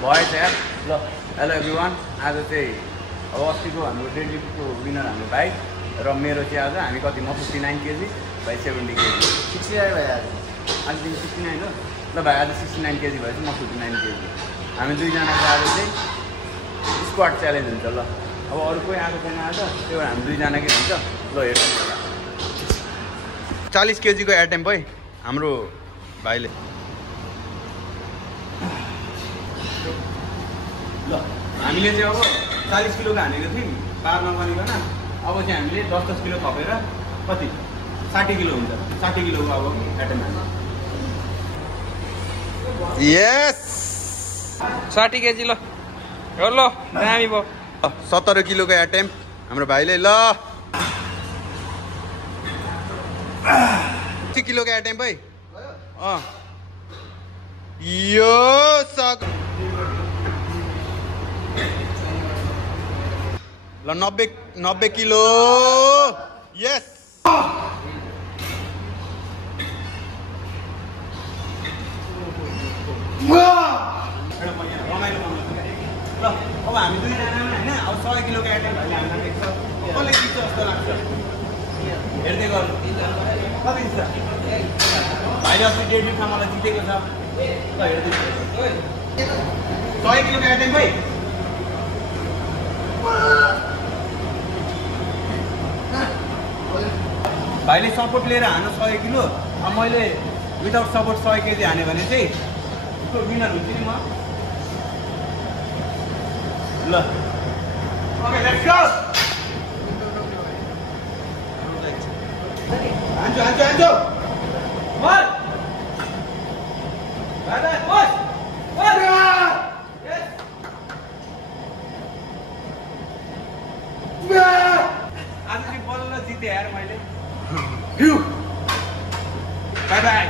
भएछ यार। ल हेलो एभ्रिवान, आज चाहिँ अब अस्तिको हाम्रो डेडलिफ्टको विनर हाम्रो भाइ र मेरो चाहिँ आज हामी कति, म 59 केजी, भाइ 70 केजी। 69 भयो आज दिन 69 हो। ल भाइ आज 69 केजी भएछ, म 59 केजी। हामी दुईजनाको आज चाहिँ स्क्वाड च्यालेन्ज हुन्छ। ल अब अरू कोही आएको छैन आज, त्यही भएर हामी दुईजनाकै हुन्छ। ल हेर्नु 40 केजीको एटेम्प है हाम्रो भाइले। ल हामीले चाहिँ अब 40 किलोको हानेको थियौँ पार नगरिकन। अब चाहिँ हामीले 10-10 किलो थपेर कति 60 किलो हुन्छ। 60 किलोको अब एटेम्प हान्नु। यस 60 केजी। ल ल दामी भयो। 17 किलोको एटेम्प हाम्रो भाइले। ल 80 किलोको एटेम्प है। यो सक ल 90 किलो। यस ल अब हामी दुईजनामा होइन, अब 100 किलोको एटेम्प भाइले हामीलाई देख्छ, कसले जित्छ जस्तो लाग्छ हेर्दै गर्नु। कति जित्छ भाइले? अस्ति डेडलिफ्टमा मलाई जितेको छ। ल हेर्दै 100 किलोको एटेम्प है। भाइले सपोर्ट लिएर हानु 100 किलो। अब मैले विदाउट सपोर्ट 100 केजी हाने भने चाहिँ उसको विनर हुन्छु नि म। ल ओके लेट्स गो। हान्छु हान्छु हान्छु। वन दादा बस बस। यस आज चाहिँ बल्ल जिते यार मैले। By by.